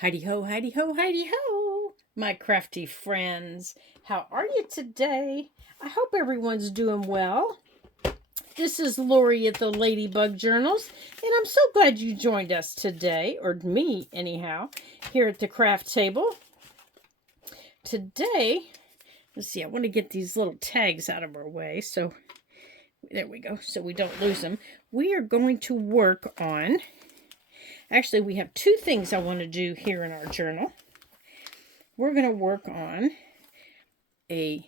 Heidi ho, Heidi ho, Heidi ho, my crafty friends. How are you today? I hope everyone's doing well. This is Lori at the Ladybug Journals, and I'm so glad you joined us today, or me anyhow, here at the craft table. Today, let's see, I want to get these little tags out of our way, so there we go, so we don't lose them. We are going to work on, actually we have two things I want to do here in our journal. We're going to work on this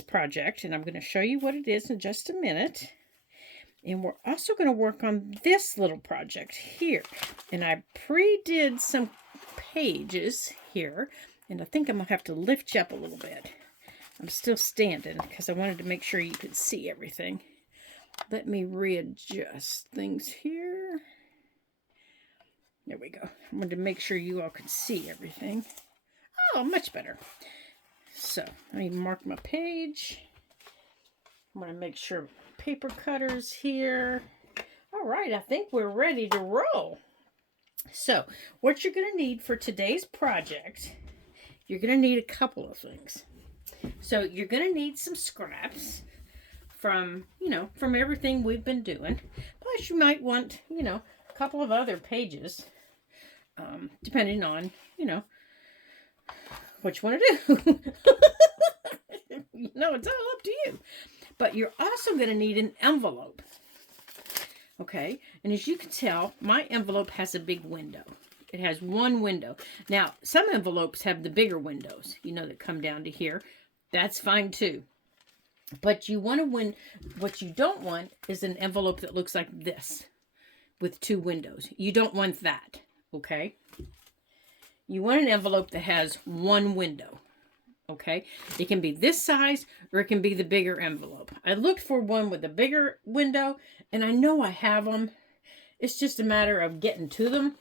project, and I'm going to show you what it is in just a minute. And we're also going to work on this little project here. And I pre-did some pages here, and I think I'm going to have to lift you up a little bit. I'm still standing because I wanted to make sure you could see everything. Let me readjust things here. There we go. I wanted to make sure you all could see everything. Oh, much better. So, let me mark my page. I'm going to make sure paper cutter's here. All right, I think we're ready to roll. So, what you're going to need for today's project, you're going to need a couple of things. So, you're going to need some scraps from everything we've been doing. Plus, you might want, a couple of other pages, depending on, what you want to do. It's all up to you. But you're also going to need an envelope. Okay? And as you can tell, my envelope has a big window. It has one window. Now, some envelopes have the bigger windows, that come down to here. That's fine too. But what you don't want is an envelope that looks like this with two windows. You don't want that. Okay? You want an envelope that has one window, okay? It can be this size or it can be the bigger envelope. I looked for one with a bigger window, and I know I have them. It's just a matter of getting to them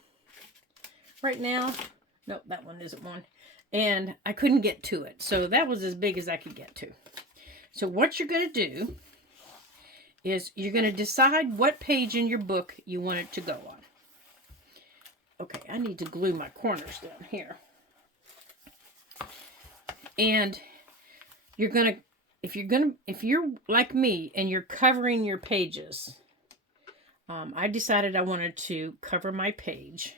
right now. Nope, that one isn't one. And I couldn't get to it, so that was as big as I could get to. So what you're going to do is you're going to decide what page in your book you want it to go on. Okay, I need to glue my corners down here. And if you're like me and you're covering your pages, I decided I wanted to cover my page.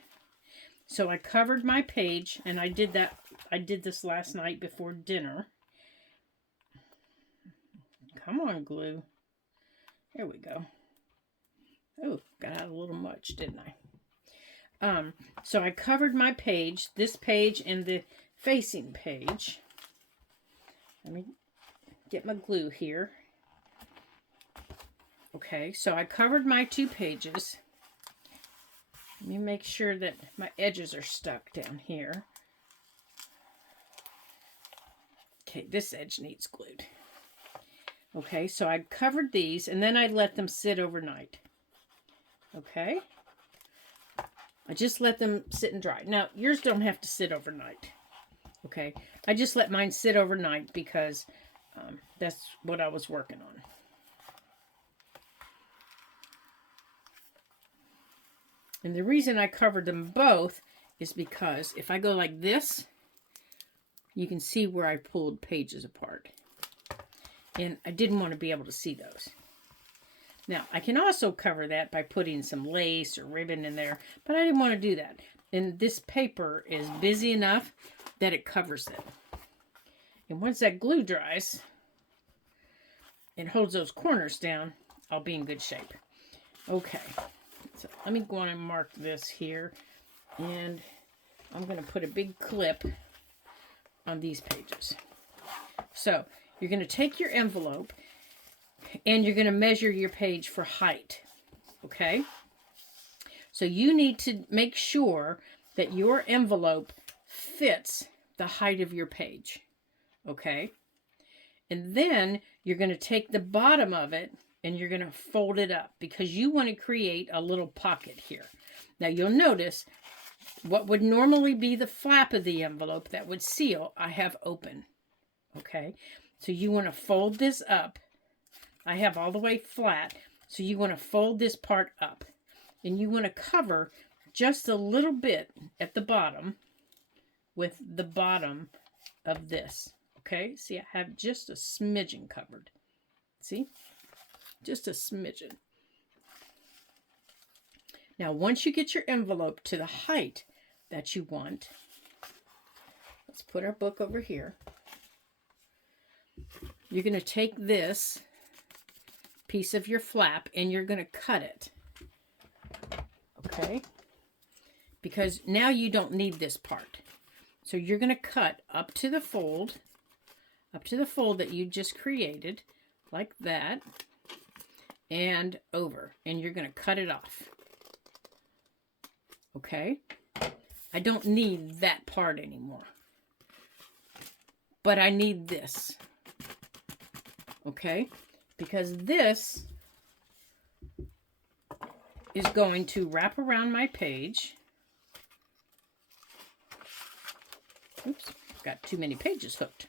So I covered my page, and I did this last night before dinner. Come on, glue. There we go. Oh, got out a little much, didn't I? So I covered my page, this page and the facing page. Let me get my glue here. Okay, so I covered my two pages. Let me make sure that my edges are stuck down here. Okay, this edge needs glued. Okay, so I covered these, and then I let them sit overnight. Okay? I just let them sit and dry. Now, yours don't have to sit overnight. Okay? I just let mine sit overnight because that's what I was working on. And the reason I covered them both is because if I go like this, you can see where I pulled pages apart. And I didn't want to be able to see those. Now, I can also cover that by putting some lace or ribbon in there, but I didn't want to do that. And this paper is busy enough that it covers it. And once that glue dries and holds those corners down, I'll be in good shape. Okay, so let me go on and mark this here. And I'm going to put a big clip on these pages. So, you're going to take your envelope and you're going to measure your page for height, okay? So you need to make sure that your envelope fits the height of your page, okay? And then you're going to take the bottom of it and you're going to fold it up because you want to create a little pocket here. Now you'll notice what would normally be the flap of the envelope that would seal, I have open, okay? So you want to fold this up. I have all the way flat, so you want to fold this part up. And you want to cover just a little bit at the bottom with the bottom of this. Okay, see, I have just a smidgen covered. See, just a smidgen. Now, once you get your envelope to the height that you want, let's put our book over here. You're going to take this piece of your flap and you're going to cut it. Okay? Because now you don't need this part. So you're going to cut up to the fold that you just created, like that, and over. And you're going to cut it off. Okay? I don't need that part anymore. But I need this. Okay? Because this is going to wrap around my page. Oops, got too many pages hooked.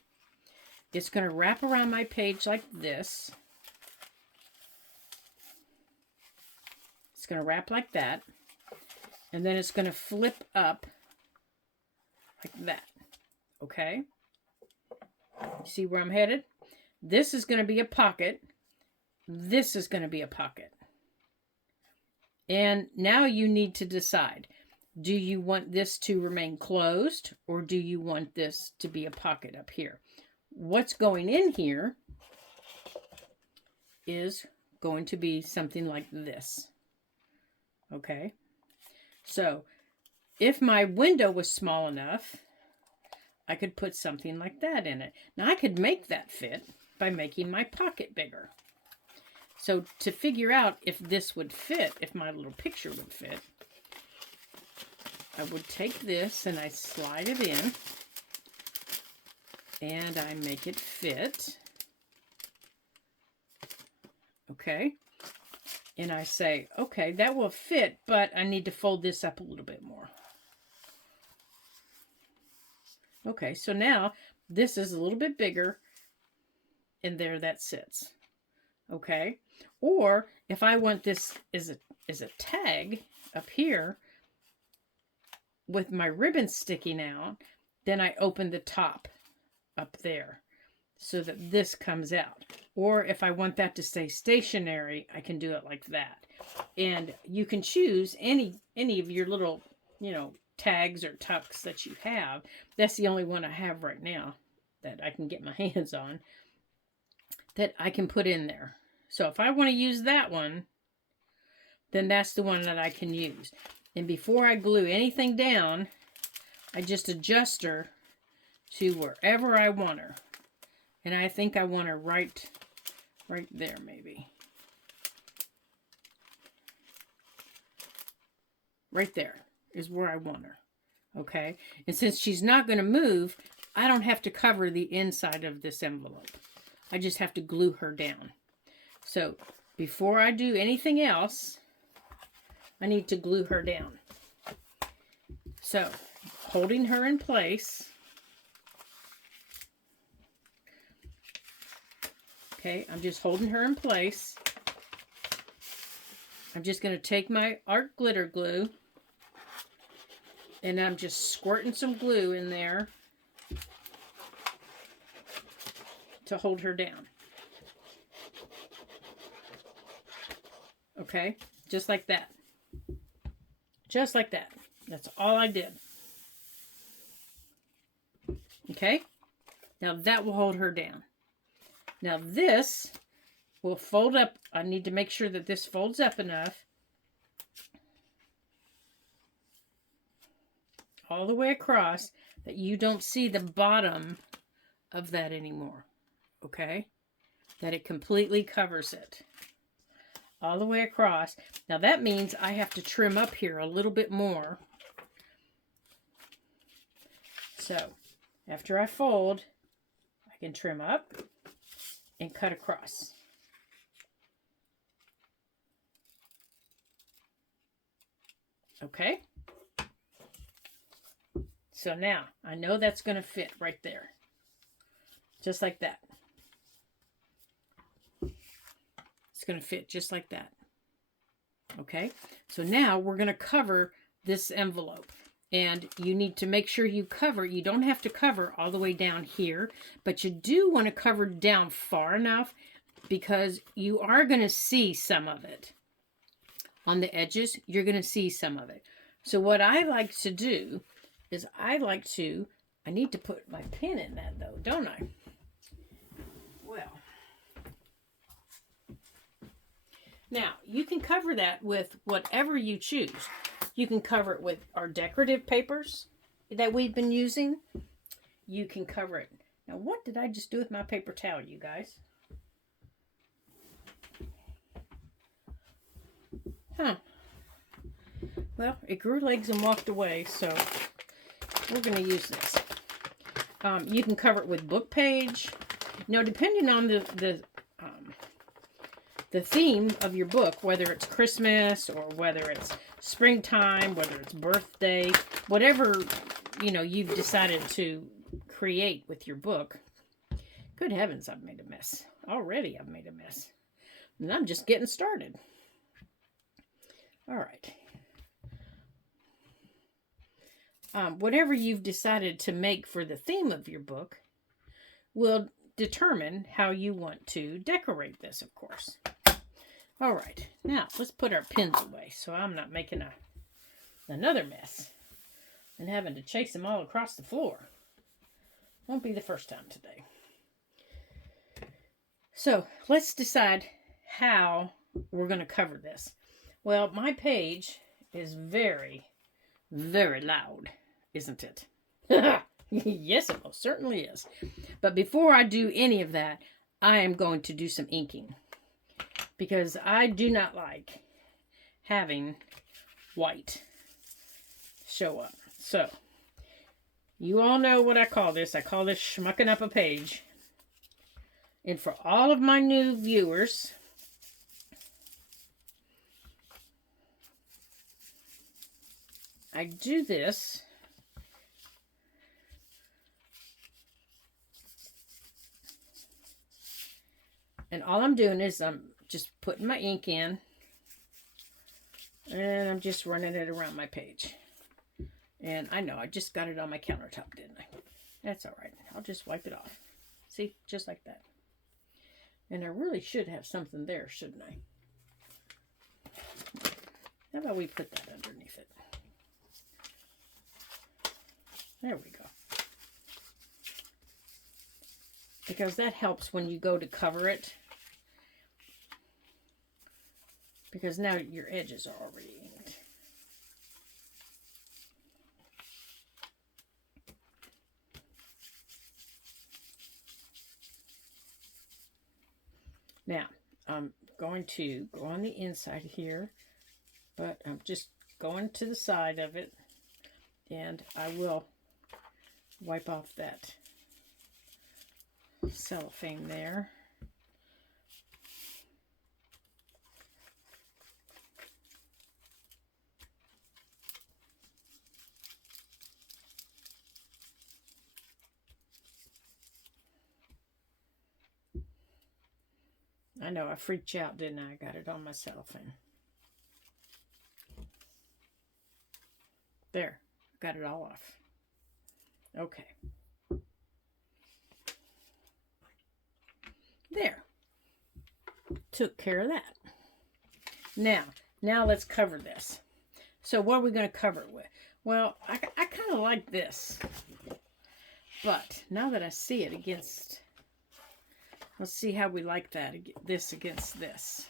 It's going to wrap around my page like this. It's going to wrap like that. And then it's going to flip up like that. Okay? You see where I'm headed? This is going to be a pocket. This is going to be a pocket. And now you need to decide. Do you want this to remain closed or do you want this to be a pocket up here? What's going in here is going to be something like this. Okay? So, if my window was small enough, I could put something like that in it. Now, I could make that fit by making my pocket bigger. So, to figure out if this would fit, if my little picture would fit, I would take this and I slide it in. And I make it fit. Okay. And I say, okay, that will fit, but I need to fold this up a little bit more. Okay, so now this is a little bit bigger, and there that sits. Okay, or if I want this as a tag up here with my ribbon sticking out, then I open the top up there so that this comes out. Or if I want that to stay stationary, I can do it like that. And you can choose any of your little, tags or tucks that you have. That's the only one I have right now that I can get my hands on that I can put in there. So if I want to use that one, then that's the one that I can use. And before I glue anything down, I just adjust her to wherever I want her. And I think I want her right there, maybe. Right there is where I want her. Okay? And since she's not going to move, I don't have to cover the inside of this envelope. I just have to glue her down. So, before I do anything else, I need to glue her down. So, holding her in place. Okay, I'm just holding her in place. I'm just going to take my art glitter glue and I'm just squirting some glue in there to hold her down. Okay, just like that. Just like that. That's all I did. Okay, now that will hold her down. Now this will fold up. I need to make sure that this folds up enough all the way across that you don't see the bottom of that anymore. Okay? That it completely covers it. All the way across. Now that means I have to trim up here a little bit more. So, after I fold, I can trim up and cut across. Okay? So now, I know that's going to fit right there. Just like that. It's going to fit just like that. Okay? So now we're going to cover this envelope. And you need to make sure you cover. You don't have to cover all the way down here, but you do want to cover down far enough because you are going to see some of it. On the edges, you're going to see some of it. So what I like to do is I need to put my pin in that though, don't I? Well, now you can cover that with whatever you choose. You can cover it with our decorative papers that we've been using. You can cover it. Now, what did I just do with my paper towel, you guys? Huh. Well, it grew legs and walked away, so we're going to use this. You can cover it with book page. Now, depending on the theme of your book, whether it's Christmas or whether it's springtime, whether it's birthday, whatever, you've decided to create with your book. Good heavens, I've made a mess. Already I've made a mess. And I'm just getting started. All right. Whatever you've decided to make for the theme of your book will determine how you want to decorate this, of course. All right, now let's put our pins away so I'm not making another mess and having to chase them all across the floor. Won't be the first time today. So let's decide how we're going to cover this. Well, my page is very, very loud, isn't it? Yes, it most certainly is. But before I do any of that, I am going to do some inking. Because I do not like having white show up. So, you all know what I call this. I call this schmucking up a page. And for all of my new viewers, I do this and all I'm doing is I'm just putting my ink in and I'm just running it around my page. And I know I just got it on my countertop, didn't I? That's all right. I'll just wipe it off. See, just like that. And I really should have something there, shouldn't I? How about we put that underneath it? There we go. Because that helps when you go to cover it. Because now your edges are already inked. Now, I'm going to go on the inside here, but I'm just going to the side of it, and I will wipe off that cellophane there. I know, I freaked you out, didn't I? I got it on my cellophane. There, got it all off. Okay. There. Took care of that. Now let's cover this. So what are we going to cover it with? Well, I kind of like this. But now that I see it against... Let's see how we like that, this against this.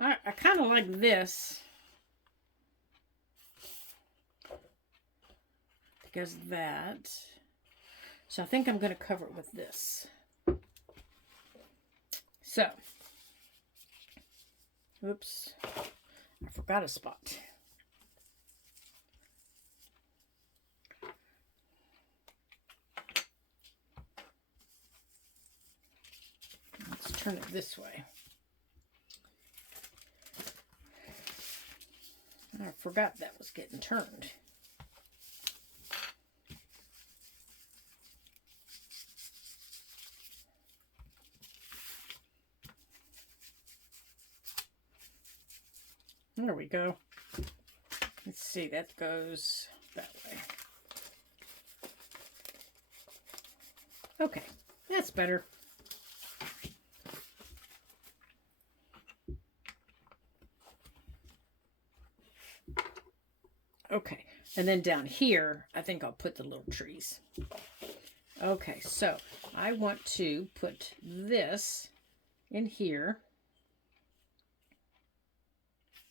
I kind of like this. Because of that. So I think I'm going to cover it with this. So. Oops. I forgot a spot. Let's turn it this way. I forgot that was getting turned. There we go. Let's see, that goes that way. Okay, that's better. Okay, and then down here, I think I'll put the little trees. Okay, so I want to put this in here,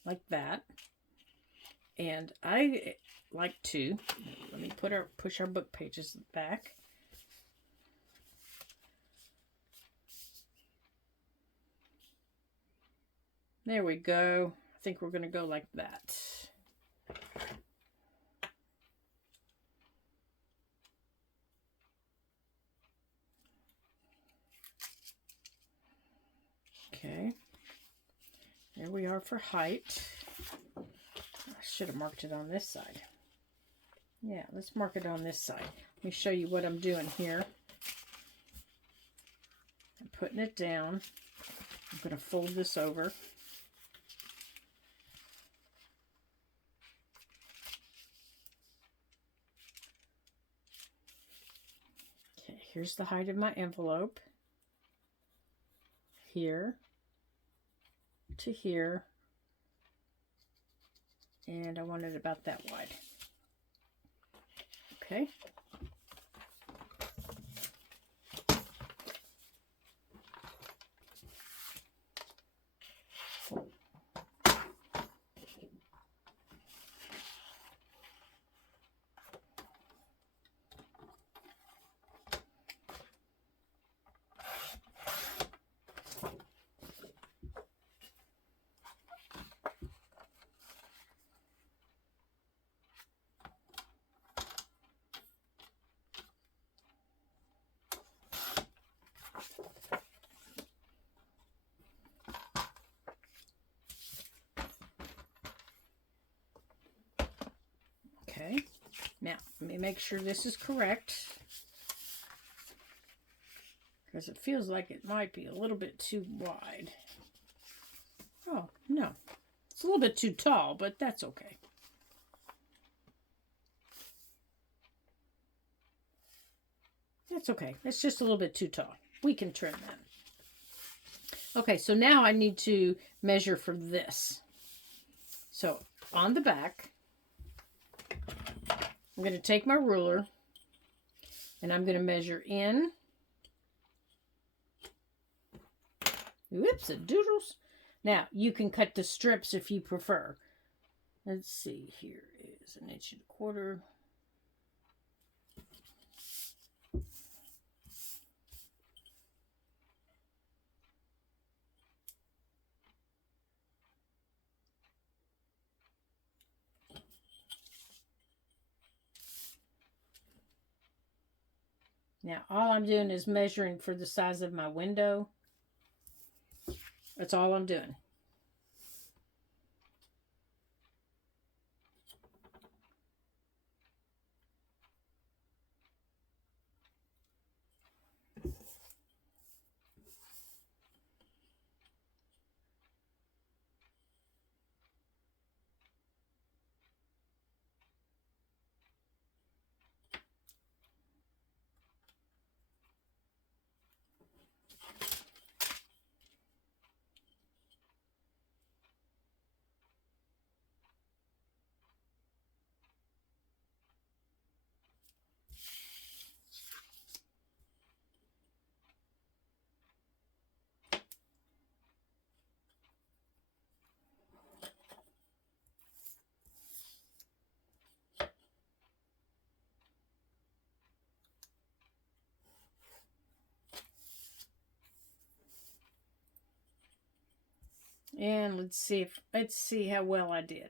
like that. And I like to, let me push our book pages back. There we go. I think we're going to go like that. Okay. There we are for height. I should have marked it on this side. Yeah, let's mark it on this side. Let me show you what I'm doing here. I'm putting it down. I'm going to fold this over. Okay, here's the height of my envelope. Here to here. And I want it about that wide. Okay. Okay, now let me make sure this is correct, because it feels like it might be a little bit too wide. Oh, no, it's a little bit too tall, but that's okay. That's okay. It's just a little bit too tall. We can trim that. Okay, so now I need to measure for this. So on the back, I'm going to take my ruler and I'm going to measure in. Whoops, a doodles. Now, you can cut the strips if you prefer. Let's see, here is 1 1/4 inches. Now, all I'm doing is measuring for the size of my window. That's all I'm doing. And let's see how well I did.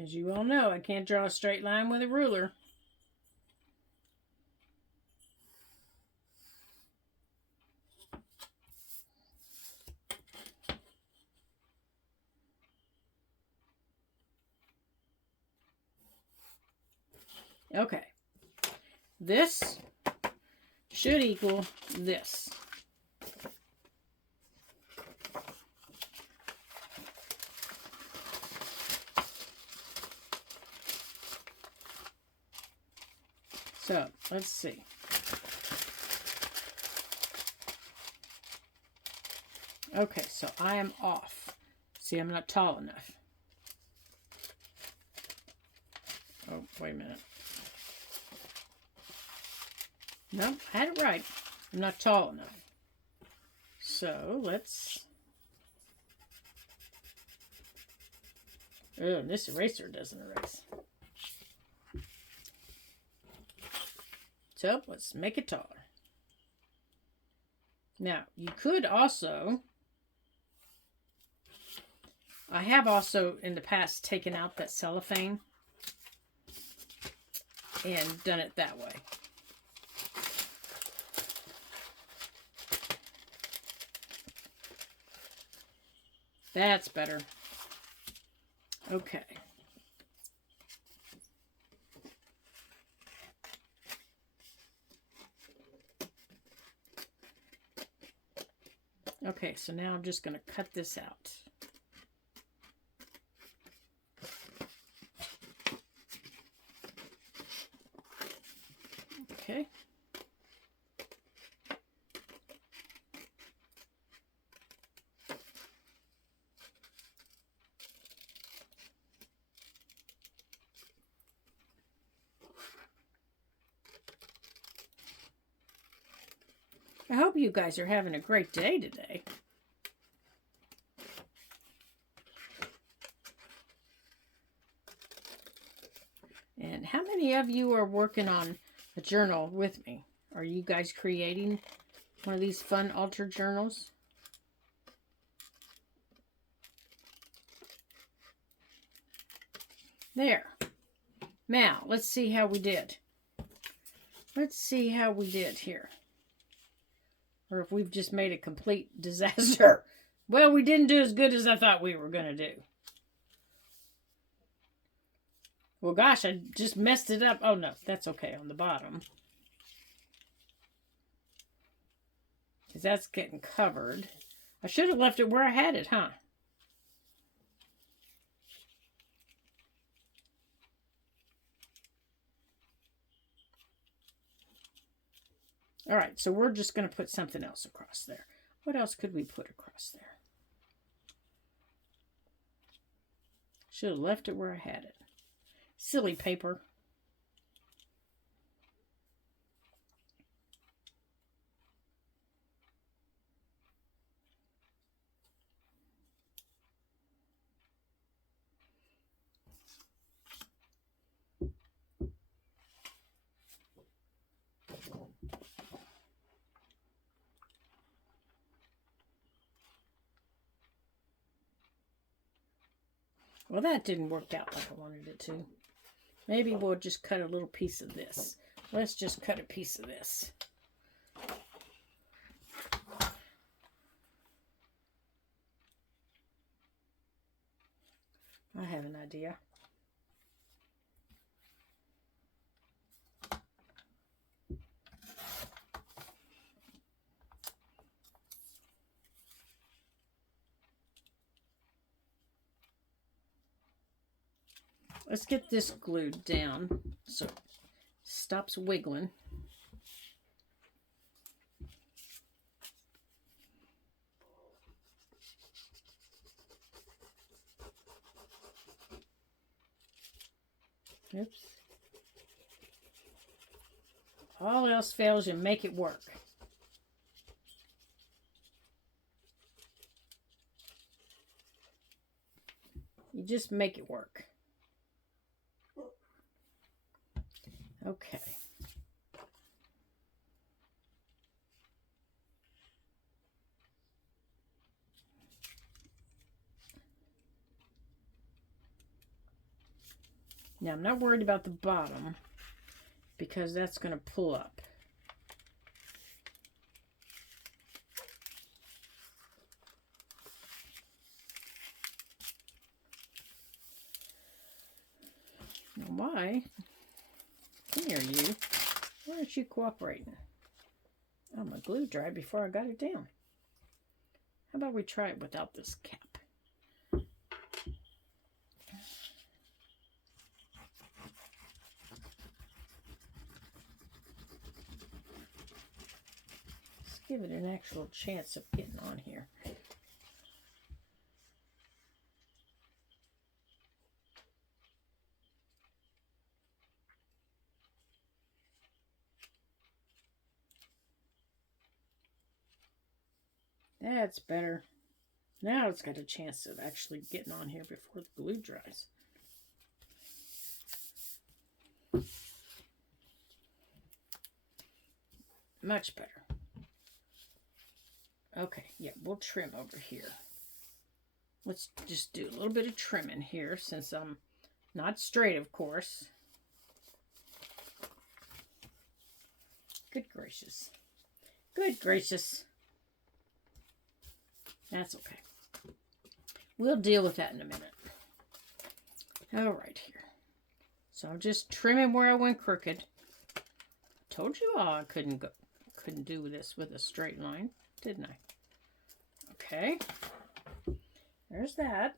As you all know, I can't draw a straight line with a ruler. Okay. This should equal this. So, let's see. Okay, so I am off. See, I'm not tall enough. Oh, wait a minute. Nope, I had it right. I'm not tall enough. So, let's... Oh, this eraser doesn't erase. So, let's make it taller. Now, you could also... I have also, in the past, taken out that cellophane and done it that way. That's better. Okay. Okay, so now I'm just going to cut this out. Okay. I hope you guys are having a great day today. And how many of you are working on a journal with me? Are you guys creating one of these fun altar journals? There. Now, let's see how we did. Let's see how we did here. Or if we've just made a complete disaster. Well, we didn't do as good as I thought we were going to do. Well, gosh, I just messed it up. Oh, no, that's okay on the bottom. Because that's getting covered. I should have left it where I had it, huh? All right, so we're just going to put something else across there. What else could we put across there? Should have left it where I had it. Silly paper. Well, that didn't work out like I wanted it to. Maybe we'll just cut a little piece of this. Let's just cut a piece of this. I have an idea. Let's get this glued down so it stops wiggling. Oops. All else fails, you make it work. You just make it work. Okay. Now, I'm not worried about the bottom because that's going to pull up. Now, why Come here, you. Why aren't you cooperating? Oh, my glue dried before I got it down. How about we try it without this cap? Let's give it an actual chance of getting on here. That's better. Now it's got a chance of actually getting on here before the glue dries. Much better. Okay, yeah, we'll trim over here. Let's just do a little bit of trimming here since I'm not straight, of course. Good gracious. Good gracious. That's okay. We'll deal with that in a minute. All right, here. So I'm just trimming where I went crooked. Told you all I couldn't do this with a straight line, didn't I? Okay. There's that.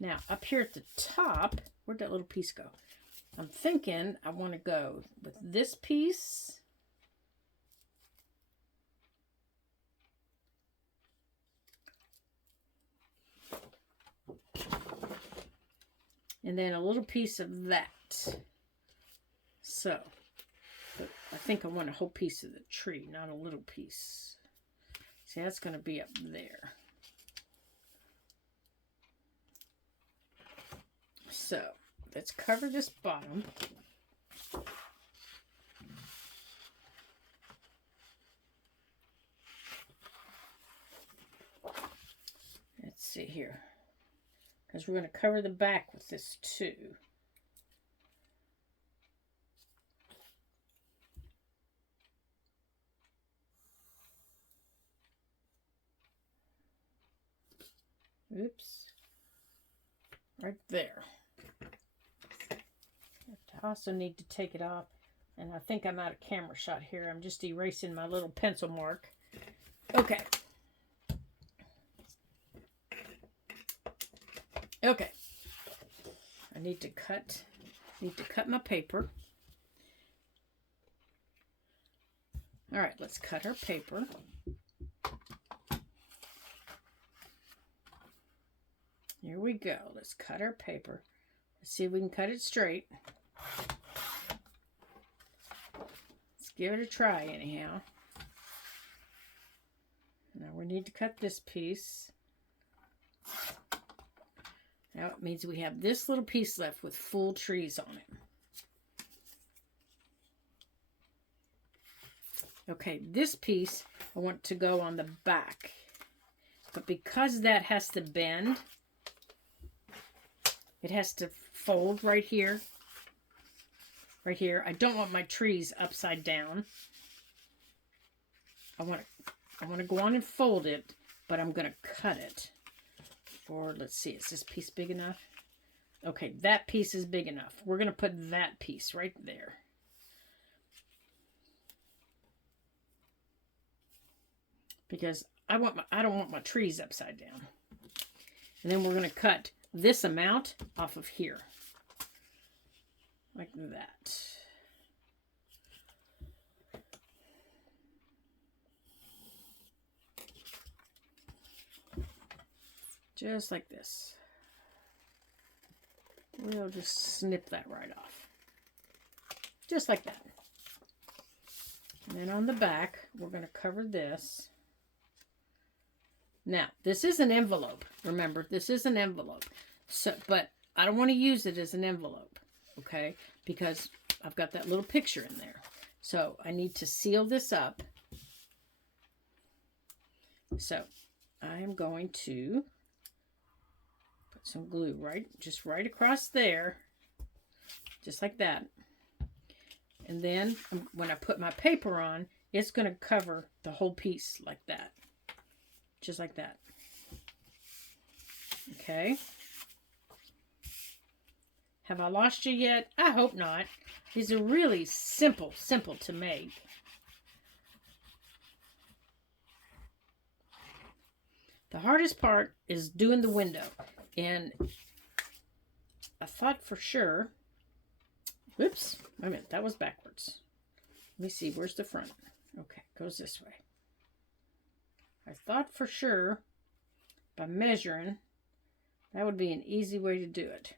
Now, up here at the top, where'd that little piece go? I'm thinking I want to go with this piece. And then a little piece of that. So, but I think I want a whole piece of the tree, not a little piece. See, that's going to be up there. So, let's cover this bottom. Let's see here. Because we're going to cover the back with this too. Oops. Right there. I also need to take it off. And I think I'm out of camera shot here. I'm just erasing my little pencil mark. Okay. Okay. I need to cut my paper. All right, let's cut our paper. Here we go. Let's cut our paper. Let's see if we can cut it straight. Let's give it a try anyhow. Now we need to cut this piece. Now it means we have this little piece left with full trees on it. Okay, this piece I want to go on the back. But because that has to bend, it has to fold right here. Right here. I don't want my trees upside down. I want to go on and fold it, but I'm going to cut it. Or let's see, is this piece big enough? Okay, that piece is big enough. We're going to put that piece right there. Because I don't want my trees upside down. And then we're going to cut this amount off of here. Like that. Just like this. We'll just snip that right off. Just like that. And then on the back, we're going to cover this. Now, this is an envelope. Remember, this is an envelope. So, but I don't want to use it as an envelope, okay? Because I've got that little picture in there. So I need to seal this up. So I am going to put some glue just right across there. Just like that. And then when I put my paper on, it's going to cover the whole piece like that. Just like that. Okay. Have I lost you yet? I hope not. These are really simple to make. The hardest part is doing the window. And I thought for sure, whoops, wait a minute, that was backwards. Let me see, where's the front? Okay, goes this way. I thought for sure, by measuring, that would be an easy way to do it.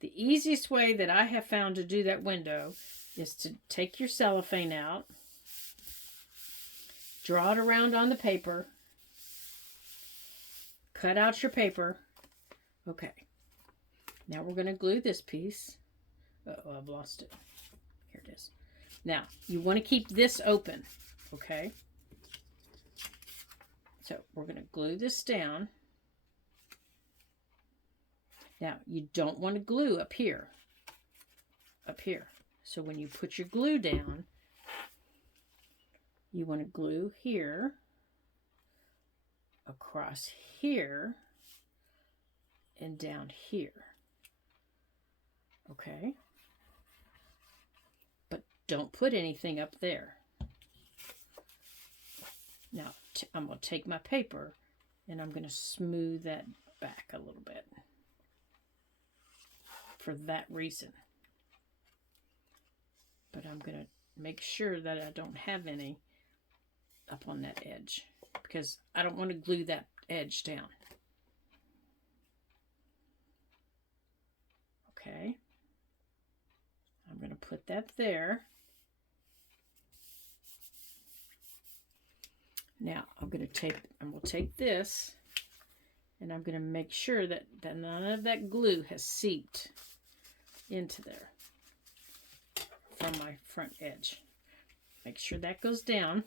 The easiest way that I have found to do that window is to take your cellophane out, draw it around on the paper, cut out your paper. Okay, now we're going to glue this piece. Uh-oh, I've lost it. Here it is. Now, you want to keep this open, okay? So, we're going to glue this down. Now, you don't want to glue up here. Up here. So, when you put your glue down, you want to glue here, across here, and down here. Okay? But don't put anything up there. Now, I'm going to take my paper and I'm going to smooth that back a little bit. For that reason. But I'm going to make sure that I don't have any up on that edge, because I don't want to glue that edge down. Okay. I'm going to put that there. Now I'm going to take this and I'm going to make sure that none of that glue has seeped into there from my front edge. Make sure that goes down.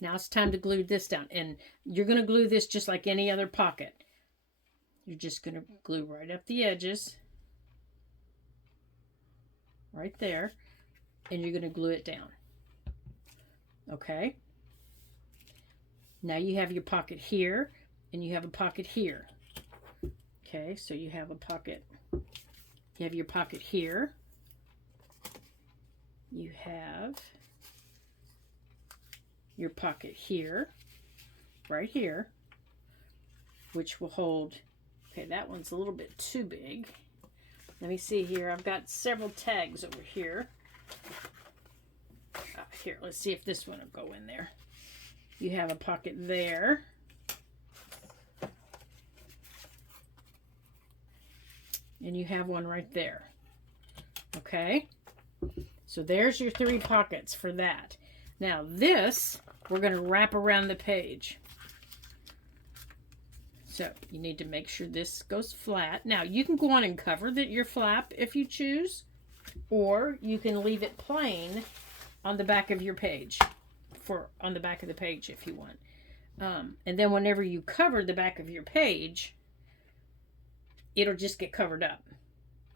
Now it's time to glue this down. And you're going to glue this just like any other pocket. You're just going to glue right up the edges. Right there. And you're going to glue it down. Okay. Now you have your pocket here. And you have a pocket here. Okay. So you have a pocket. You have your pocket here. You have your pocket here, right here, which will hold, okay, that one's a little bit too big. Let me see here. I've got several tags over here. Here, let's see if this one will go in there. You have a pocket there. And you have one right there. Okay? So there's your 3 pockets for that. Now this, we're going to wrap around the page. So you need to make sure this goes flat. Now you can go on and cover your flap if you choose, or you can leave it plain on the back of your page, on the back of the page if you want. And then whenever you cover the back of your page, it'll just get covered up.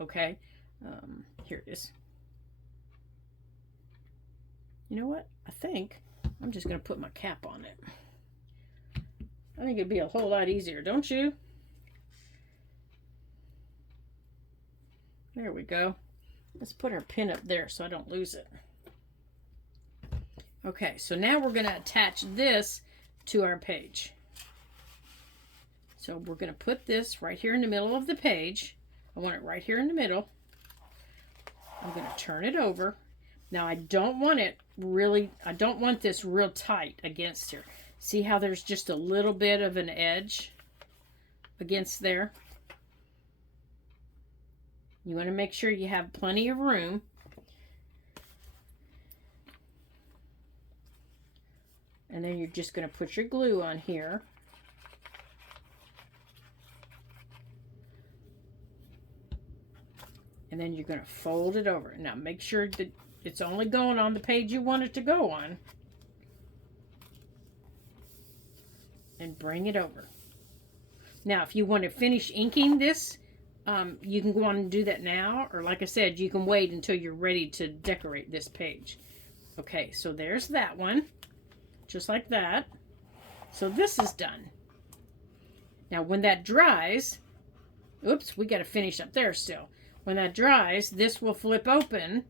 Okay? Here it is. You know what? I think I'm just going to put my cap on it. I think it'd be a whole lot easier, don't you? There we go. Let's put our pin up there so I don't lose it. Okay, so now we're going to attach this to our page. So we're going to put this right here in the middle of the page. I want it right here in the middle. I'm going to turn it over. Now I don't want this real tight against here. See how there's just a little bit of an edge against there? You want to make sure you have plenty of room. And then you're just going to put your glue on here. And then you're going to fold it over. Now make sure that it's only going on the page you want it to go on. And bring it over. Now if you want to finish inking this, you can go on and do that now. Or like I said, you can wait until you're ready to decorate this page. Okay, so there's that one. Just like that. So this is done. Now when that dries, Oops, we got to finish up there still. When that dries, this will flip open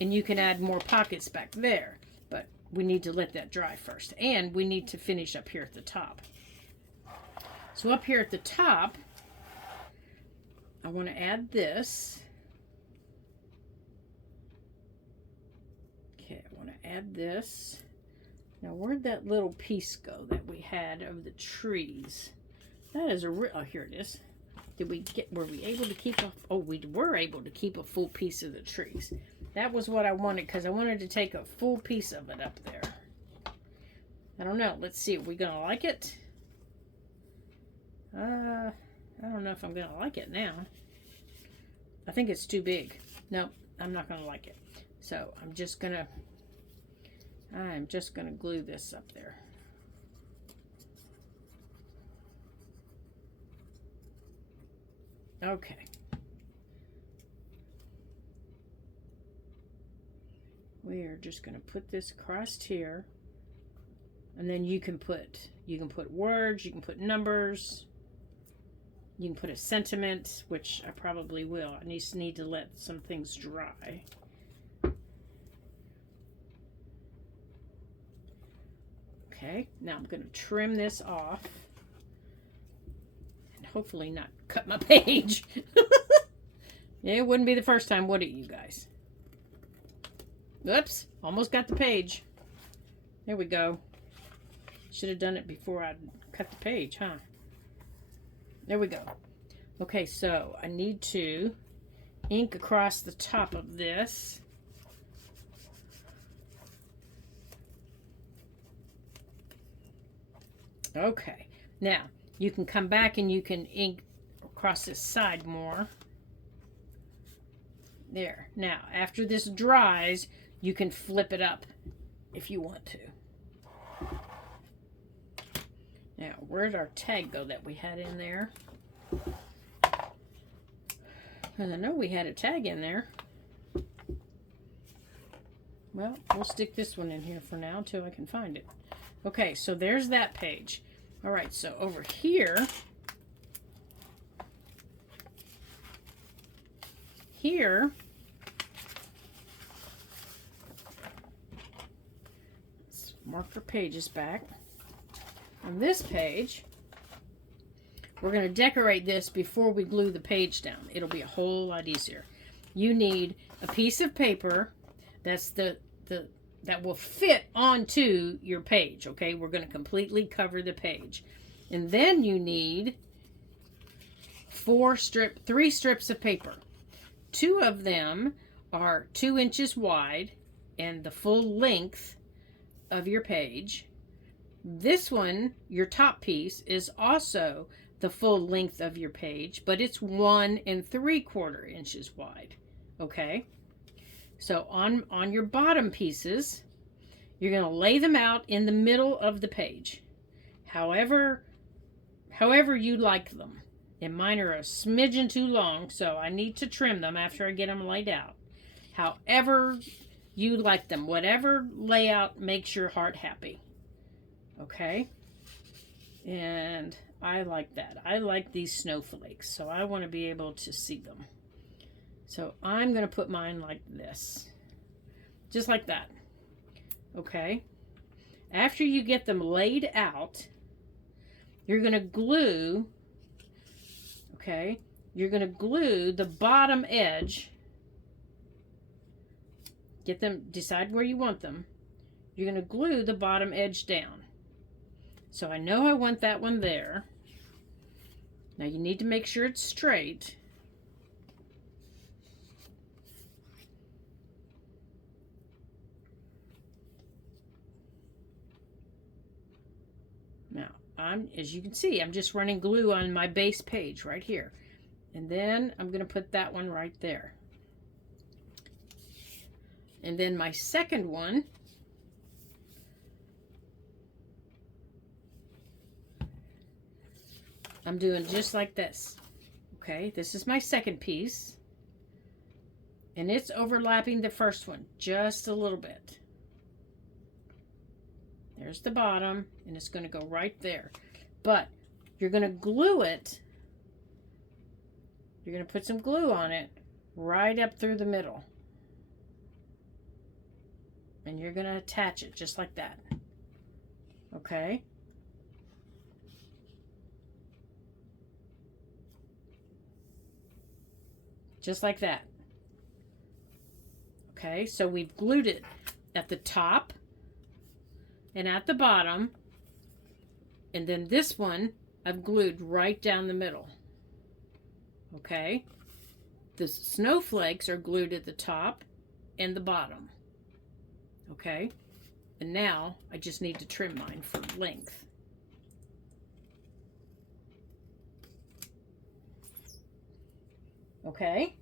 and you can add more pockets back there. But we need to let that dry first. And we need to finish up here at the top. So up here at the top, I want to add this. Okay, I want to add this. Now, where'd that little piece go that we had of the trees? That is a real, oh, here it is. Were we able to keep a, oh, we were able to keep a full piece of the trees. That was what I wanted, because I wanted to take a full piece of it up there. I don't know. Let's see. Are we going to like it? I don't know if I'm going to like it now. I think it's too big. No, I'm not going to like it. So I'm just going to glue this up there. Okay. We are just going to put this across here. And then you can put words, you can put numbers, you can put a sentiment, which I probably will. I just need to let some things dry. Okay, now I'm going to trim this off. And hopefully not cut my page. Yeah, it wouldn't be the first time, would it, you guys? Oops, almost got the page. There we go. Should have done it before I cut the page, huh? There we go. Okay, so I need to ink across the top of this. Okay, now you can come back and you can ink across this side more. There. Now, after this dries, you can flip it up if you want to. Now, where'd our tag go that we had in there? Because I know we had a tag in there. Well, we'll stick this one in here for now until I can find it. Okay, so there's that page. All right, so over here, let's mark our pages back. On this page, we're going to decorate this before we glue the page down. It'll be a whole lot easier. You need a piece of paper that's that will fit onto your page, okay? We're going to completely cover the page. And then you need 3 strips of paper. 2 of them are 2 inches wide and the full length of your page. This one, your top piece, is also the full length of your page, but it's 1 3/4 inches wide, okay? So on your bottom pieces, you're going to lay them out in the middle of the page, however you like them. And mine are a smidgen too long, so I need to trim them after I get them laid out. However you like them, whatever layout makes your heart happy. Okay? And I like that. I like these snowflakes, so I want to be able to see them. So I'm going to put mine like this. Just like that. Okay? After you get them laid out, you're going to glue, okay? You're going to glue the bottom edge. Get them, decide where you want them. You're going to glue the bottom edge down. So I know I want that one there. Now you need to make sure it's straight. Now, as you can see, I'm just running glue on my base page right here. And then I'm going to put that one right there. And then my second one, I'm doing just like this. Okay, this is my second piece. And it's overlapping the first one just a little bit. There's the bottom, and it's going to go right there. But you're going to glue it You're going to put some glue on it right up through the middle. And you're going to attach it just like that. Okay? Just like that. Okay, so we've glued it at the top and at the bottom. And then this one I've glued right down the middle. Okay? The snowflakes are glued at the top and the bottom. Okay? And now I just need to trim mine for length. Okay?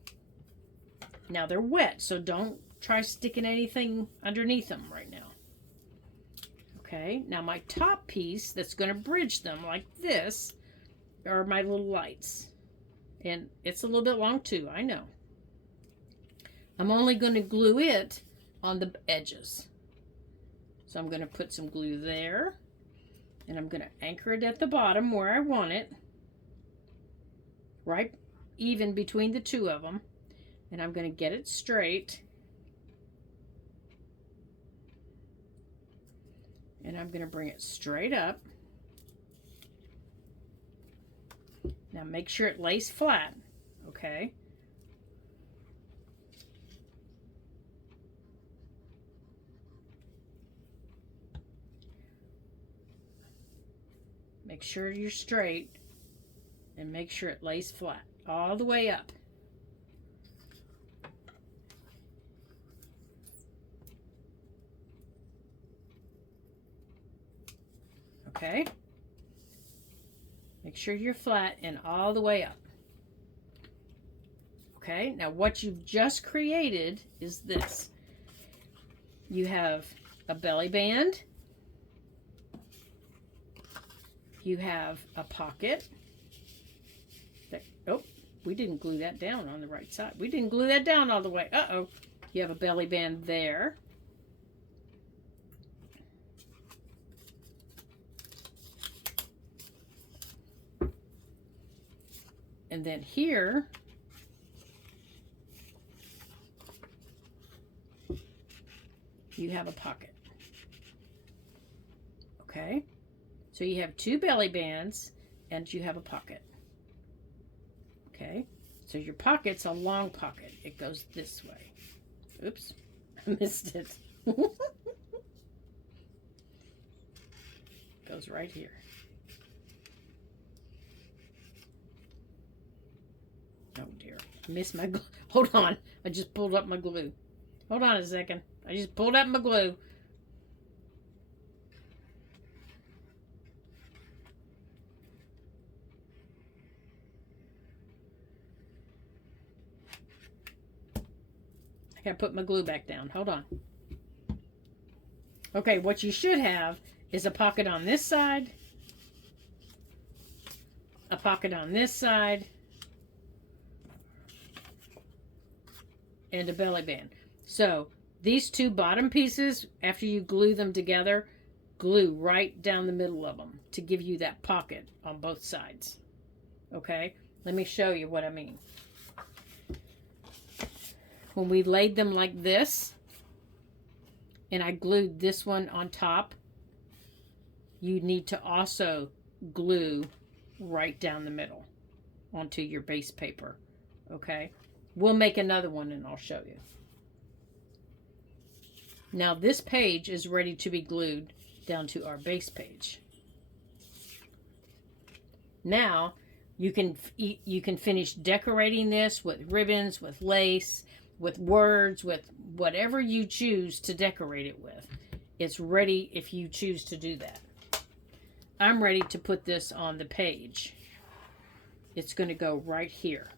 Now they're wet, so don't try sticking anything underneath them right now. Okay, now my top piece that's going to bridge them like this are my little lights. And it's a little bit long too, I know. I'm only going to glue it on the edges. So I'm going to put some glue there. And I'm going to anchor it at the bottom where I want it. Right even between the two of them. And I'm going to get it straight. And I'm going to bring it straight up. Now make sure it lays flat, okay? Make sure you're straight and make sure it lays flat all the way up. Okay? Make sure you're flat and all the way up. Okay, now what you've just created is this. You have a belly band. You have a pocket. Oh, we didn't glue that down on the right side. We didn't glue that down all the way. Uh-oh. You have a belly band there. And then here, you have a pocket. Okay? So you have two belly bands and you have a pocket. Okay? So your pocket's a long pocket. It goes this way. Oops. I missed it. Goes right here. Oh dear. I missed my glue. Hold on. I just pulled up my glue. Hold on a second. I just pulled up my glue. I gotta put my glue back down. Hold on. Okay, what you should have is a pocket on this side, a pocket on this side, and a belly band. So these two bottom pieces, after you glue them together, glue right down the middle of them to give you that pocket on both sides. Okay, let me show you what I mean. When we laid them like this, and I glued this one on top, you need to also glue right down the middle onto your base paper. Okay, we'll make another one and I'll show you. Now this page is ready to be glued down to our base page. Now you can finish decorating this with ribbons, with lace, with words, with whatever you choose to decorate it with. It's ready if you choose to do that. I'm ready to put this on the page. It's going to go right here.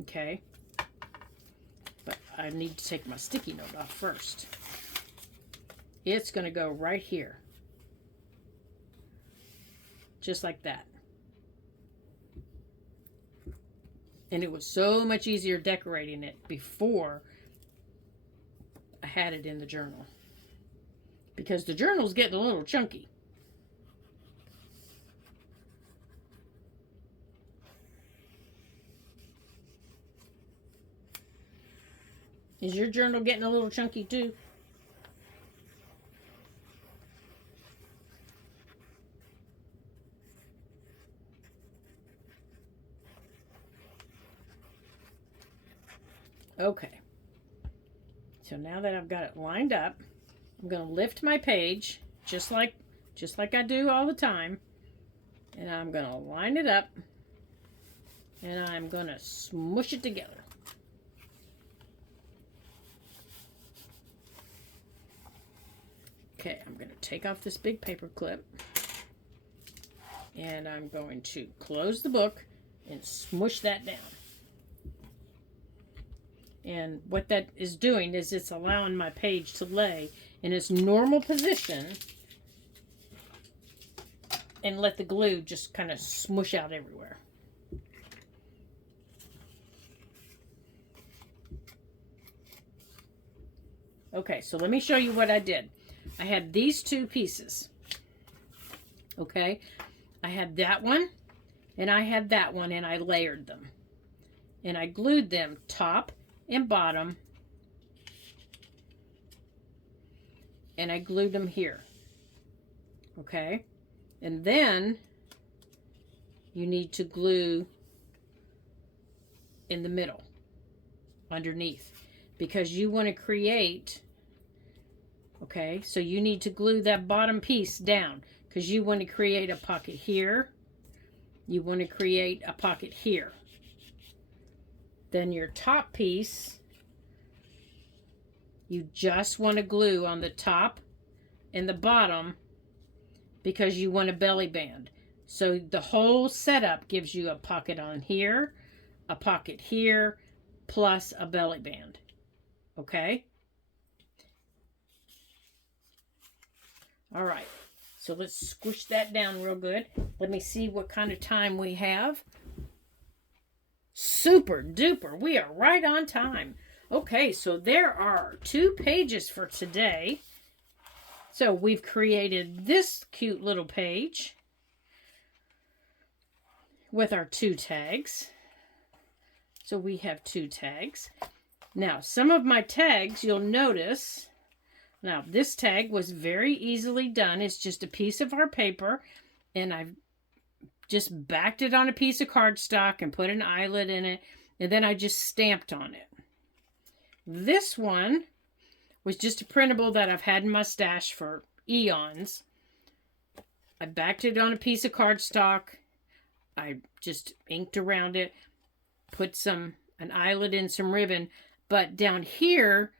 Okay. But I need to take my sticky note off first. It's going to go right here. Just like that. And it was so much easier decorating it before I had it in the journal. Because the journal's getting a little chunky. Is your journal getting a little chunky too? Okay. So now that I've got it lined up, I'm going to lift my page just like I do all the time. And I'm going to line it up. And I'm going to smush it together. Okay, I'm going to take off this big paper clip. And I'm going to close the book and smush that down. And what that is doing is it's allowing my page to lay in its normal position and let the glue just kind of smush out everywhere. Okay, so let me show you what I did. I had these two pieces. Okay, I had that one and I had that one, and I layered them. And I glued them top and bottom, and I glued them here. Okay, and then you need to glue in the middle underneath, because you want to create, okay, so you need to glue that bottom piece down because you want to create a pocket here, you want to create a pocket here. Then your top piece, you just want to glue on the top and the bottom because you want a belly band. So the whole setup gives you a pocket on here, a pocket here, plus a belly band. Okay? All right. So let's squish that down real good. Let me see what kind of time we have. Super duper. We are right on time. Okay, so there are 2 pages for today. So we've created this cute little page with our 2 tags. So we have 2 tags. Now, some of my tags, you'll notice, now this tag was very easily done. It's just a piece of our paper, and I've just backed it on a piece of cardstock and put an eyelet in it, and then I just stamped on it. This one was just a printable that I've had in my stash for eons. I backed it on a piece of cardstock. I just inked around it, put an eyelet in some ribbon, but down here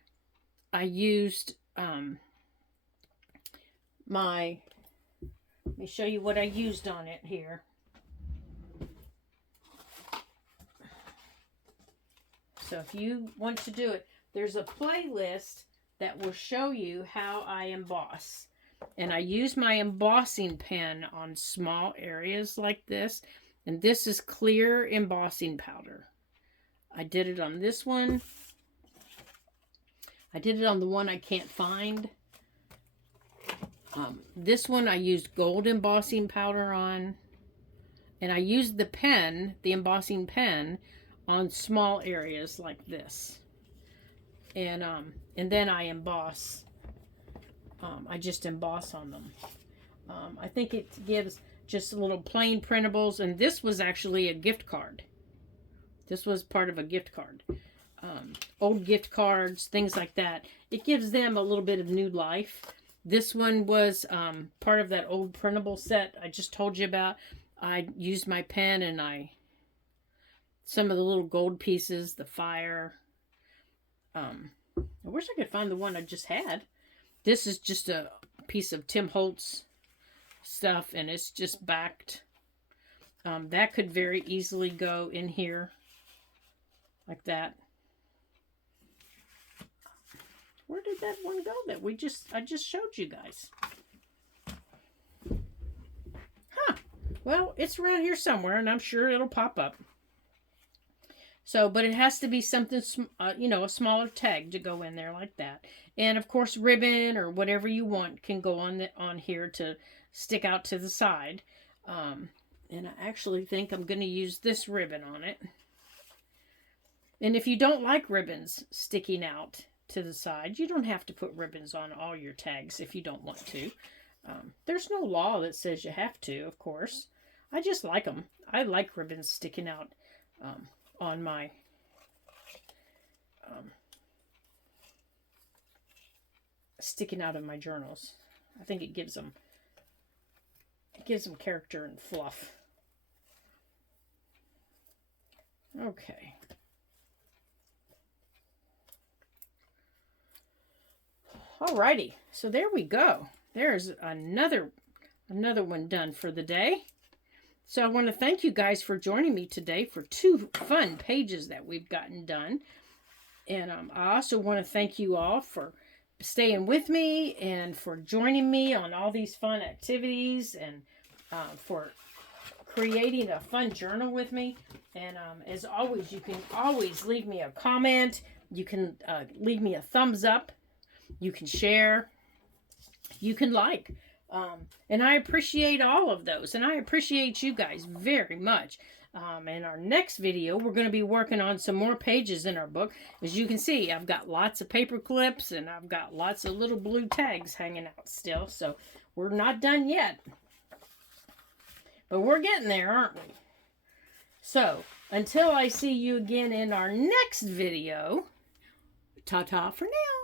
I used let me show you what I used on it here. So if you want to do it, there's a playlist that will show you how I emboss. And I use my embossing pen on small areas like this. And this is clear embossing powder. I did it on this one. I did it on the one I can't find. This one I used gold embossing powder on. And I used the pen, the embossing pen, on small areas like this. And then I emboss. I just emboss on them. I think it gives just little plain printables. And this was actually a gift card. This was part of a gift card. Old gift cards, things like that. It gives them a little bit of new life. This one was part of that old printable set I just told you about. I used my pen and some of the little gold pieces, the fire. I wish I could find the one I just had. This is just a piece of Tim Holtz stuff, and it's just backed. That could very easily go in here like that. Where did that one go that I just showed you guys? Huh. Well, it's around here somewhere, and I'm sure it'll pop up. So, but it has to be something, a smaller tag to go in there like that. And of course, ribbon or whatever you want can go on here to stick out to the side. And I actually think I'm going to use this ribbon on it. And if you don't like ribbons sticking out to the side, you don't have to put ribbons on all your tags if you don't want to. There's no law that says you have to, of course. I just like them. I like ribbons sticking out on my sticking out of my journals. I think it gives them character and fluff. Okay. Alrighty, so there we go. There's another one done for the day. So I want to thank you guys for joining me today for 2 fun pages that we've gotten done. And I also want to thank you all for staying with me and for joining me on all these fun activities and for creating a fun journal with me. And as always, you can always leave me a comment. You can leave me a thumbs up. You can share. You can like. And I appreciate all of those. And I appreciate you guys very much. In our next video, we're going to be working on some more pages in our book. As you can see, I've got lots of paper clips and I've got lots of little blue tags hanging out still. So we're not done yet. But we're getting there, aren't we? So until I see you again in our next video, ta-ta for now.